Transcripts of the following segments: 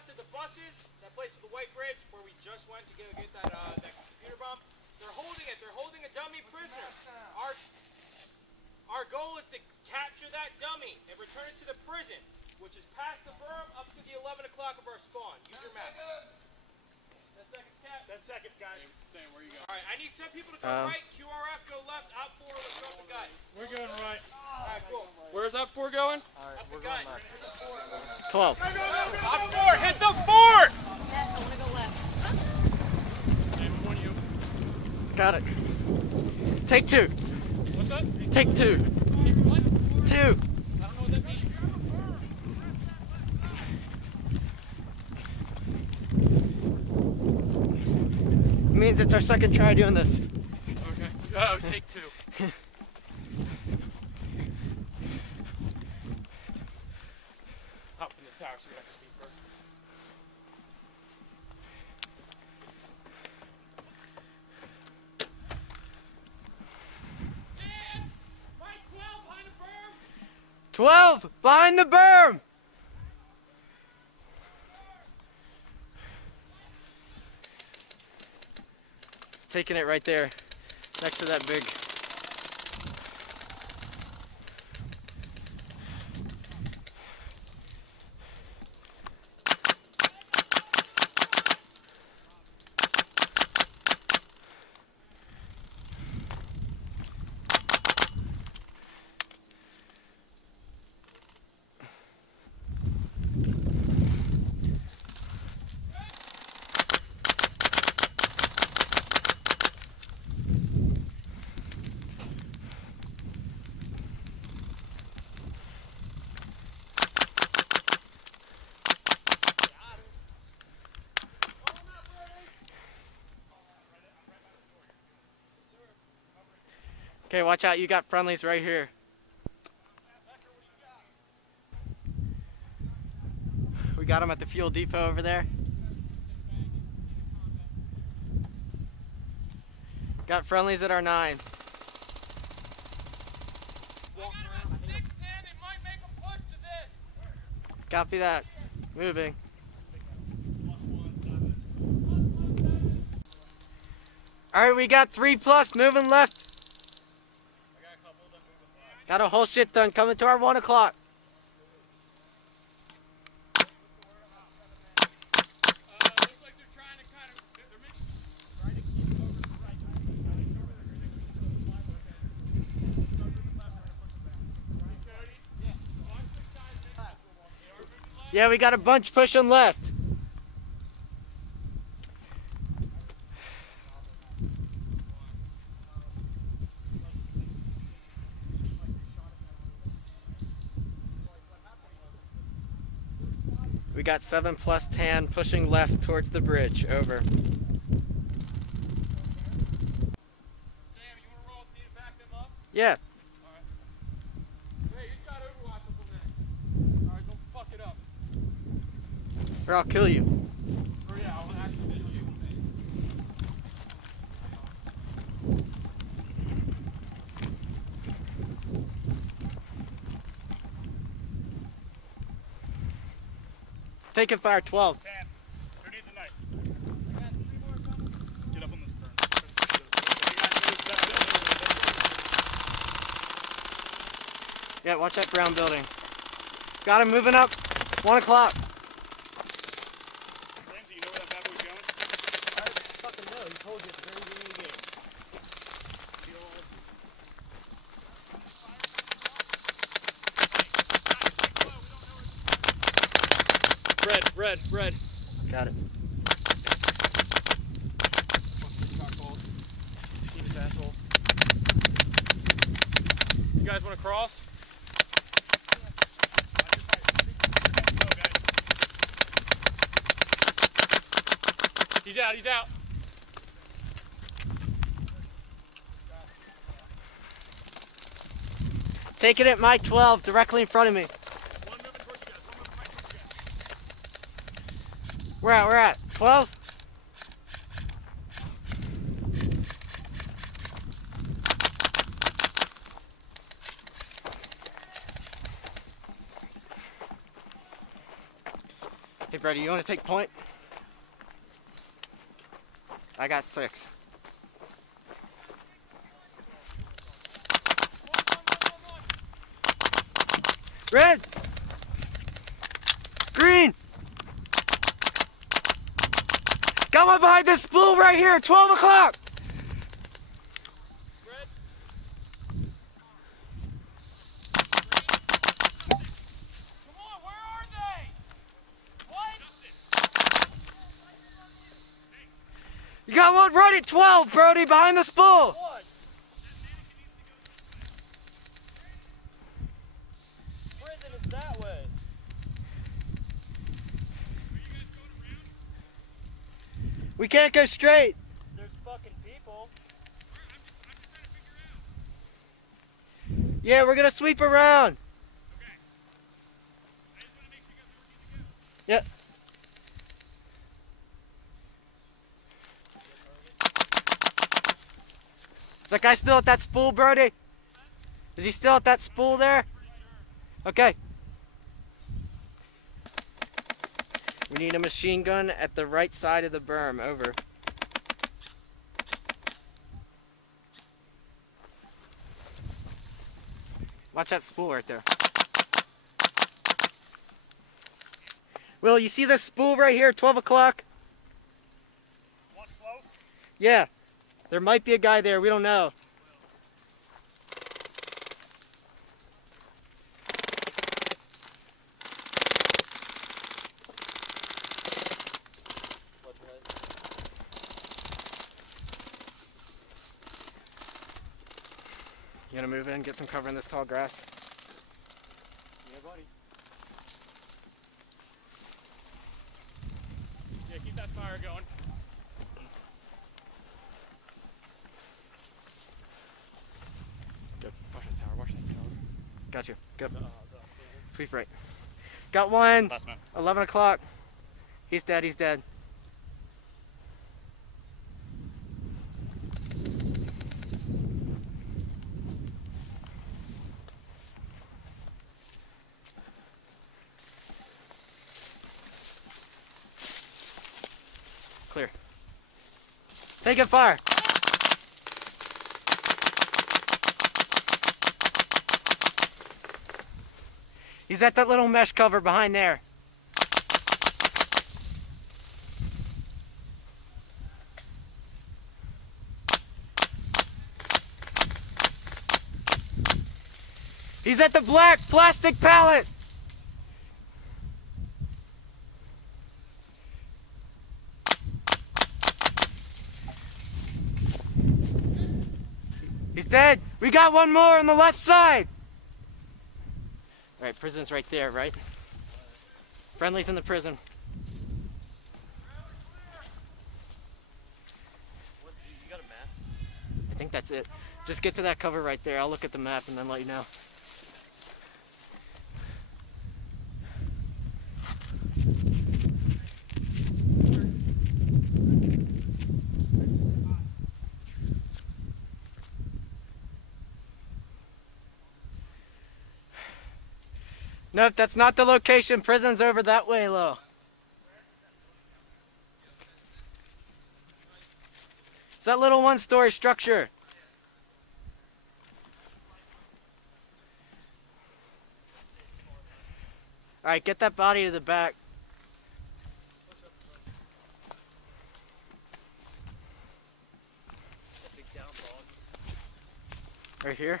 left of the buses, that place with the white bridge where we just went to get that computer bomb, they're holding it. They're holding a dummy prisoner. Our goal is to capture that dummy and return it to the prison, which is past the berm up to the 11 o'clock of our spawn. Use your map. 10 seconds, Cap. 10 seconds, guys. Sam, where you going? All right, I need some people to go right. QRF, go left. OPFOR, let's go up the gut. We're going right. All right, cool. Where's OPFOR going? All right, we're going left. 12. OPFOR, hit the fort! I want to go left. Got it. Take two. What's that? Take two. What? Two. I don't know what that means. It means it's our second try doing this. Okay. Oh, take two. Hop in this tower so we have to see first. Dan! Mike 12 behind the berm! 12 behind the berm. Taking it right there, next to that big. Okay, watch out, you got friendlies right here. We got them at the fuel depot over there. Got friendlies at our 9. I got about 6-10, it might make a push to this. Copy that. Moving. Alright, we got 3+ moving left. Got a whole shit ton coming to our 1 o'clock. Looks like they're trying to kind of, trying to keep over to the right. Yeah, we got a bunch pushing left. We got 7+ tan pushing left towards the bridge. Over. Sam, you want to roll with me to back them up? Yeah. Alright. Hey, you got overwatch up on that. Alright, don't fuck it up. Or I'll kill you. Or yeah, I'll actually kill you. Taking fire 12. 10. Who needs a knife? I got 3 more coming. Get up on this burn. Yeah, watch that brown building. Got him moving up. 1 o'clock. Ramsey, you know where that bad boy's going? I fucking know. He told you at the very beginning of the game. Red. Got it. You guys want to cross? He's out. Taking it, my 12, directly in front of me. One moving towards you guys, one moving right towards you guys. We're at 12. Hey, Brady, you want to take point? I got 6. Red! Green! Got one behind this spool right here, 12 o'clock! Red. Come on, where are they? What? You got one right at 12, Brody, behind the spool! What? Prison is that way. We can't go straight. There's fucking people. Yeah, we're gonna sweep around. Yep. Is that guy still at that spool, Brody? Is he still at that spool there? Okay. We need a machine gun at the right side of the berm. Over. Watch that spool right there. Will, you see this spool right here, 12 o'clock? One close? Yeah. There might be a guy there, we don't know. You gonna move in, get some cover in this tall grass? Yeah, buddy. Yeah, keep that fire going. Good. Watch that tower, watch that tower. Got you. Good. Sweep right. Got one. Last man. 11 o'clock. He's dead, he's dead. Clear. Taking fire. He's at that little mesh cover behind there. He's at the black plastic pallet. He's dead. We got one more on the left side. All right, prison's right there, right? Friendly's in the prison. What, you got a map? I think that's it. Just get to that cover right there. I'll look at the map and then let you know. Nope, that's not the location. Prison's over that way, low. It's that little one-story structure. Alright, get that body to the back. Right here?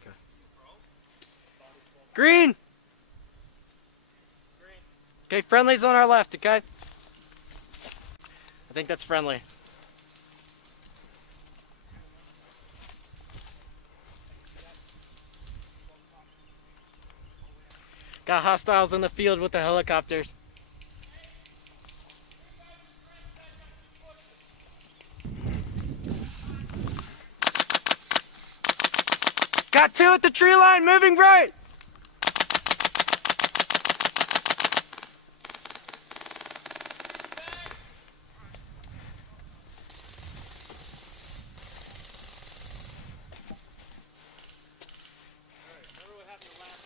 Okay. Green! Okay, friendly's on our left, okay? I think that's friendly. Got hostiles in the field with the helicopters. Got two at the tree line, moving right! Remember what happened last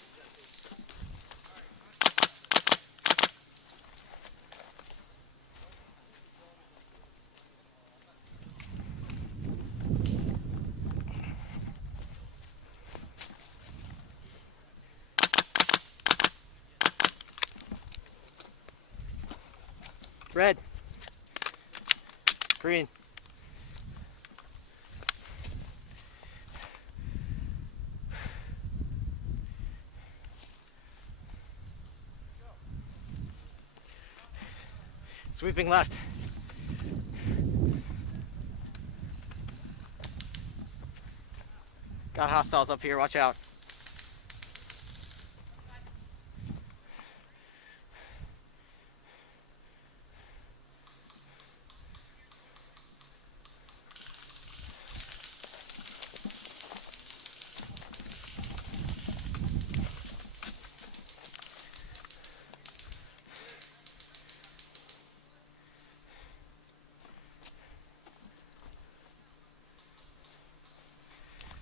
Red. Green. Sweeping left. Got hostiles up here, watch out.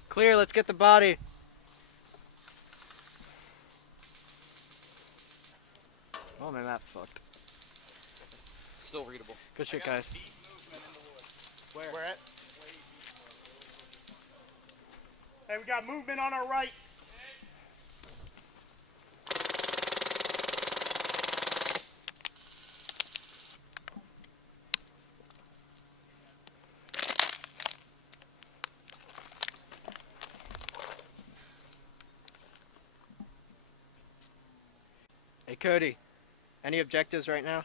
Clear, let's get the body. Oh, my map's fucked. Still readable. Good shit, guys. Where at? Hey, we got movement on our right. Hey Cody, any objectives right now?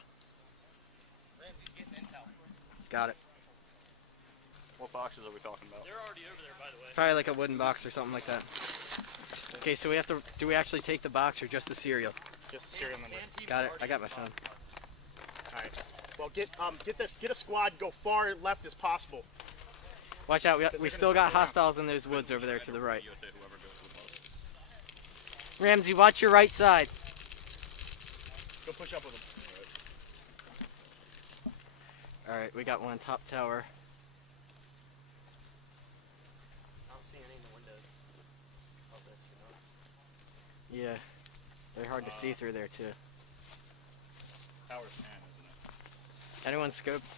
Ramsey's getting intel. Got it. What boxes are we talking about? They're already over there, by the way. Probably like a wooden box or something like that. Okay, so we have to, do we actually take the box or just the cereal? Just the serial number. Got it, I got my phone. Alright. Well, get a squad, go far left as possible. Watch out, we still got hostiles in those woods over there to the right. Ramsey, watch your right side. Go push up with them. Alright, we got one top tower. I don't see any in the windows of this, you know? Yeah, they're hard to see through there too. Tower's 10, isn't it? Anyone scoped?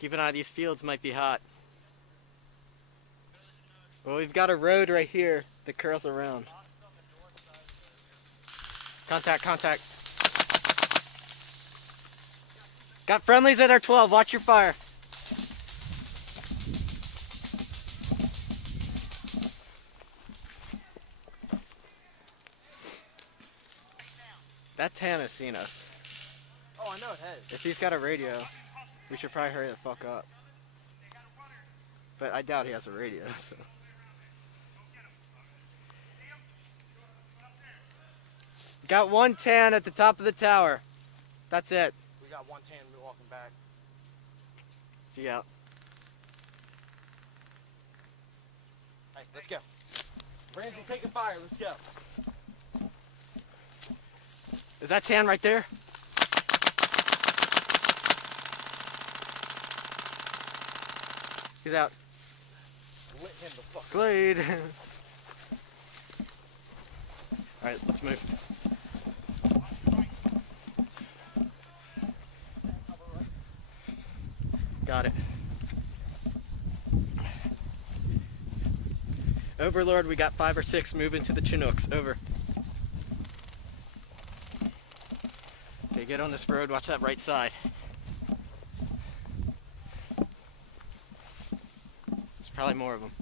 Keep an eye, these fields might be hot. Well, we've got a road right here that curls around. Contact, contact. Got friendlies at our 12, watch your fire. That tan has seen us. Oh, I know it has. If he's got a radio, we should probably hurry the fuck up. But I doubt he has a radio, so. Got one tan at the top of the tower. That's it. We got one tan walking back. See ya. Hey, let's go. Ramsey's taking fire, let's go. Is that tan right there? He's out. Lit him the fuck. Slade. Alright, let's move. Got it. Overlord, we got 5 or 6 moving to the Chinooks. Over. Okay, get on this road. Watch that right side. There's probably more of them.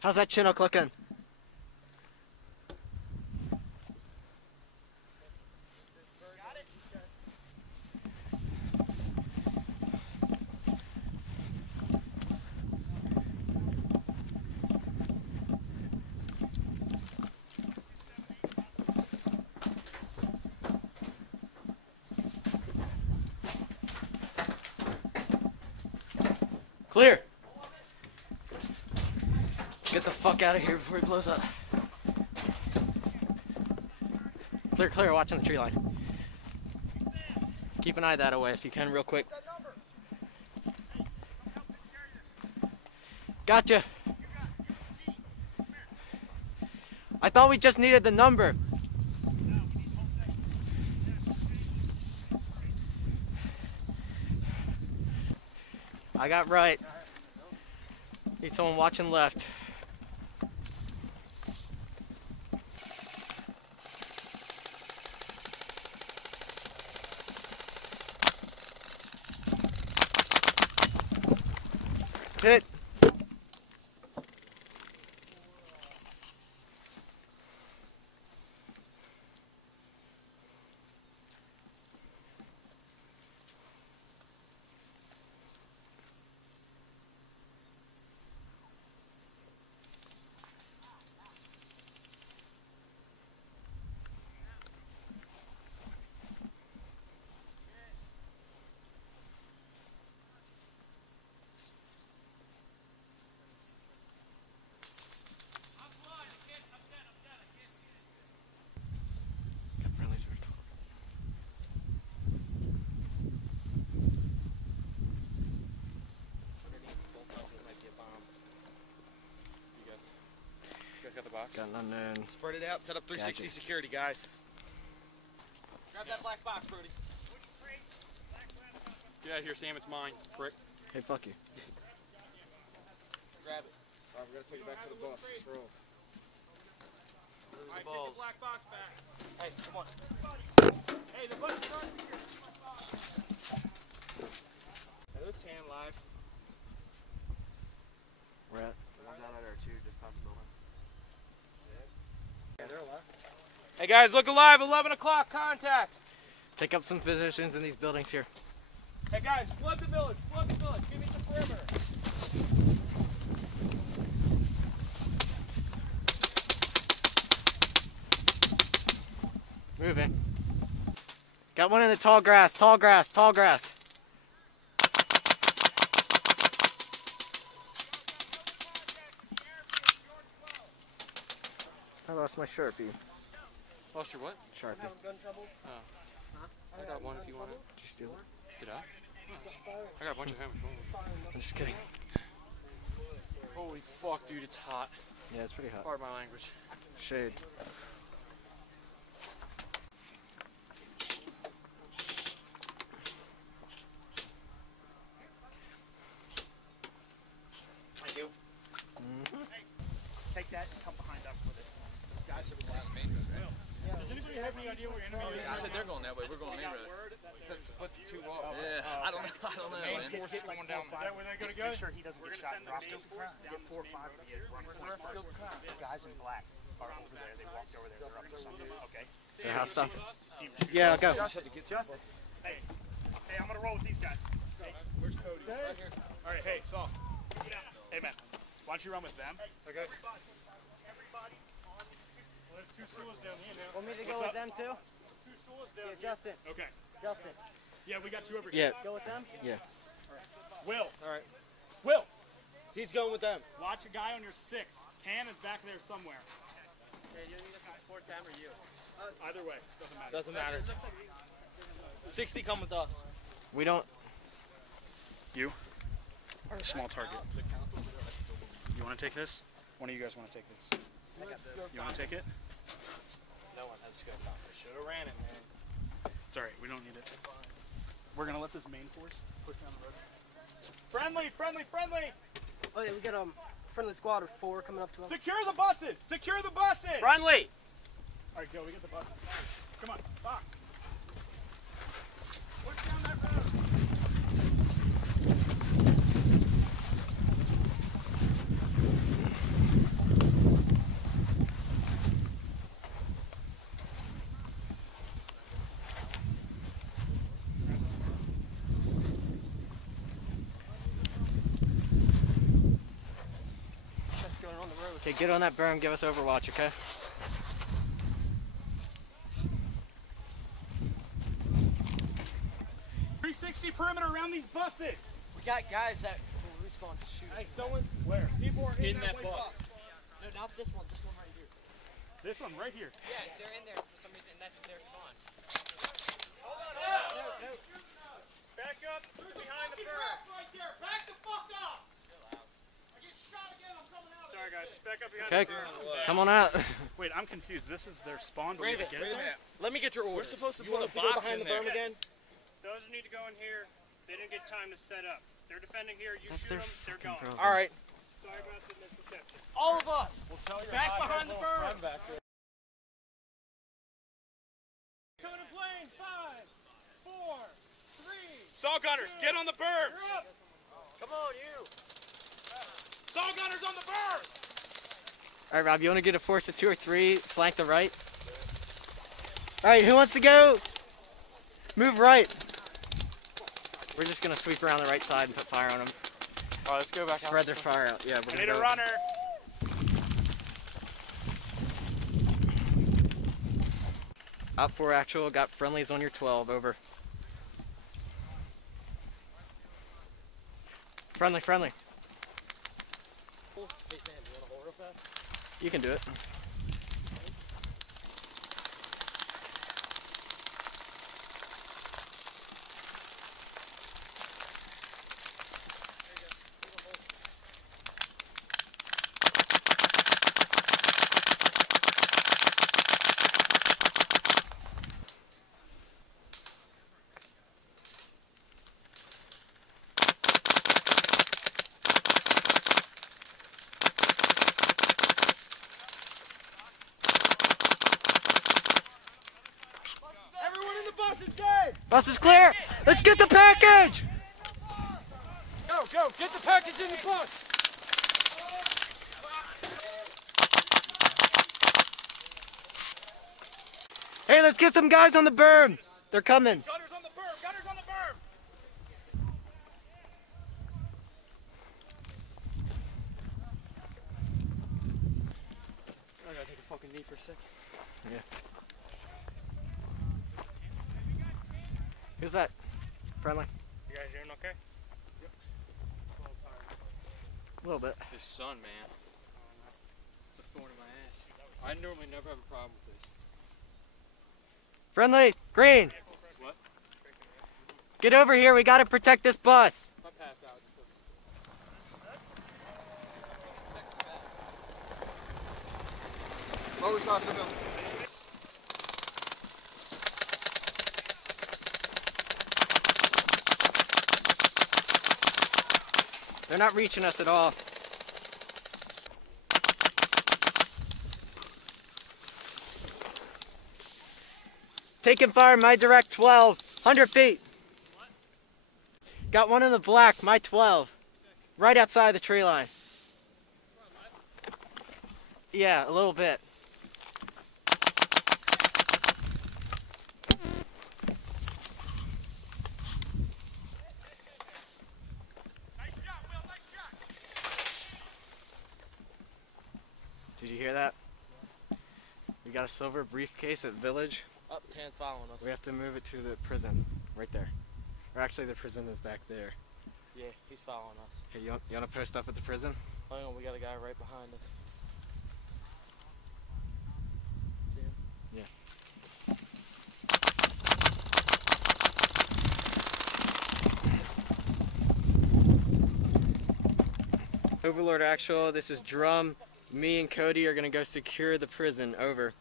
How's that Chinook looking? Clear! Get the fuck out of here before he blows up. Clear, clear, watching the tree line. Keep an eye that way if you can real quick. Gotcha. I thought we just needed the number. I got right. Need someone watching left. Hit. Got the box? Got an unknown. Spread it out, set up 360 Gotcha. security, guys. Grab that black box, Brody. Get out of here, Sam. It's mine. Prick. Hey, fuck you. Grab it. Alright, we're gonna put you back to the bus. Let's roll. Alright, take the black box back. Hey, come on. Hey, the bus is on here. Are those tan live? We're at. The ones out there are two just past the building. Yeah, they're alive. Hey guys, look alive, 11 o'clock, contact. Take up some positions in these buildings here. Hey guys, flood the village, give me some perimeter. Moving. Got one in the tall grass, tall grass, tall grass. I lost my Sharpie. Lost your what? Sharpie. Gun trouble? I got one if you want it. Did you steal it? Did I? Oh. I got a bunch of them. I'm just kidding. Holy fuck, dude, it's hot. Yeah, it's pretty hot. Pardon my language. Shade. Thank you. Take that and come behind us with it. Guys have been on the main road, right? Does anybody have any idea where your enemy They said they're going that way. We're going main road. Said split the two off. Yeah, I don't know. Main Man. force is going down. Is that where they're gonna go? Make sure he doesn't get shot and dropped. Get 4 or 5 of the guys in black are over there. They walked over there. They're up to something. Okay. The house stuff? Yeah, I'll go. Justin. Hey, I'm gonna roll with these guys. Hey, where's Cody? Right here. All right, hey, Saul. Hey, man. Why don't you run with them? Okay. Everybody on. Well, there's 2 schools down here now. Want me to go with them too? 2 schools down here. Justin. Okay. Justin. Yeah, we got 2 over Yeah. here. Go with them? Yeah. Will. All right. Will. He's going with them. Watch a guy on your 6. Tan is back there somewhere. Hey, you need to support them or you? Either way, doesn't matter. Doesn't matter. 60 come with us. We don't. You are a small target. You want to take this? One of you guys want to take this? You want to take it? No one has scope out. Should have ran it, man. It's alright, we don't need it. We're going to let this main force push down the road. Friendly, friendly, friendly! Oh yeah, we got friendly squad of 4 coming up to us. Secure the buses! Secure the buses! Friendly! Alright, go, we get the buses. Come on, stop. Push down that road. Okay, get on that berm, give us overwatch, okay? 360 perimeter around these buses! We got guys that will respawn to shoot. Hey, someone. Where? People are in that white bus. box. No, not this one right here. This one right here. Yeah, they're in there for some reason, and that's their spawn. Back up, who's behind the berm? Right there. Back the fuck up. I get shot Okay, come on out. Wait, I'm confused. This is their spawn. Raven, let me get your orders. We're supposed to You put want a us to go box behind in the berm there. again? Those who need to go in here, they didn't get time to set up. They're defending here, you That's shoot their them, they're gone. problem. All right. Sorry about the misconception. All of us. We'll tell your Back hot behind head the little berm. friend back there. Code of plane, 5, 4, 3. Saw gunners, get on the berm. Come on, you. Saw gunners on the berm. All right, Rob, you want to get a force of 2 or 3, flank the right? All right, who wants to go? Move right. We're just gonna sweep around the right side and put fire on them. All right, let's go back Spread their fire out. Yeah, we're I need gonna a go. runner. OPFOR actual, got friendlies on your 12, over. Friendly, friendly. Hey, Sam, you want to hold real fast? You can do it. Everyone in the bus is dead. Bus is clear. Let's get the package. Go, go, get the package in the bus. Hey, let's get some guys on the berm. They're coming. Gunners on the berm, gunners on the berm. I gotta take a fucking knee for a second. Who's that? Friendly? You guys doing okay? A little bit. This sun, man. It's a thorn in my ass. I normally never have a problem with this. Friendly, green. What? Get over here. We gotta protect this bus. If I pass out, Lower side of the building. They're not reaching us at all. Taking fire, my direct 12, 100 feet. Got one in the black, my 12, right outside the tree line. Yeah, a little bit. Did you hear that? We got a silver briefcase at Village. Up, Tan's following us. We have to move it to the prison, right there. Or actually the prison is back there. Yeah, he's following us. Hey, you want to post up at the prison? Hang on, we got a guy right behind us. See him? Yeah. Overlord Actual, this is Drum. Me and Cody are gonna go secure the prison. Over.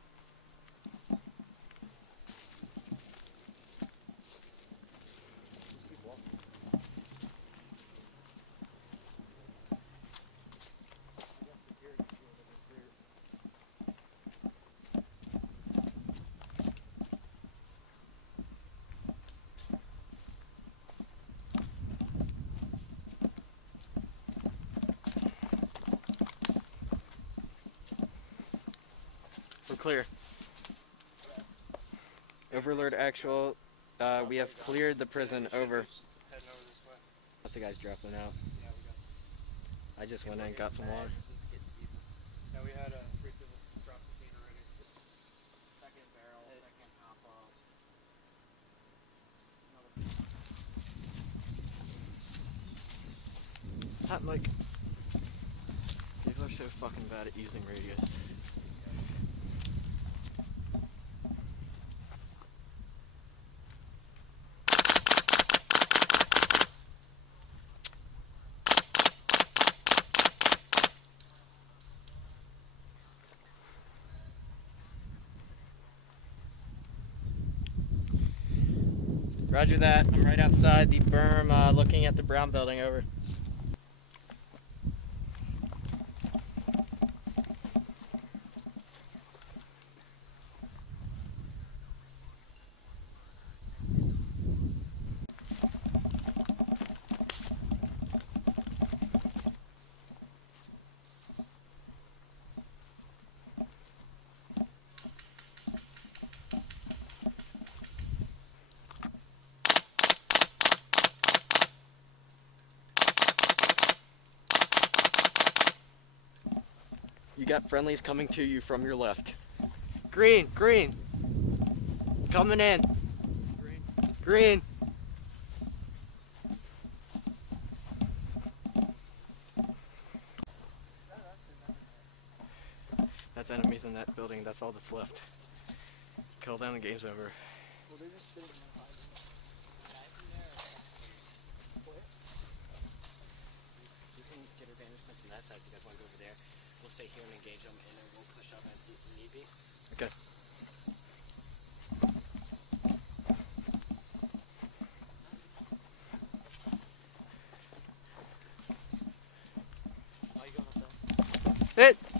We're clear. Overlord Actual, we have cleared the prison. Over. Heading over this way. Lots of guys dropping out. Yeah, we got. I just went in and got some water. Yeah, we had 3 people drop the scene already. Second barrel, second hop off. Hot mic. People are so fucking bad at using radios. Roger that. I'm right outside the berm looking at the brown building. Over. You got friendlies coming to you from your left. Green, green. Coming in. Green. Green. That's enemies in that building. That's all that's left. Kill them, the game's over. Well, they're just sitting there hiding. We can get our vantage point from that side if you guys want to go over there. We'll stay here and engage them, and then we'll push up as need be. Okay. How you going up there? Hit!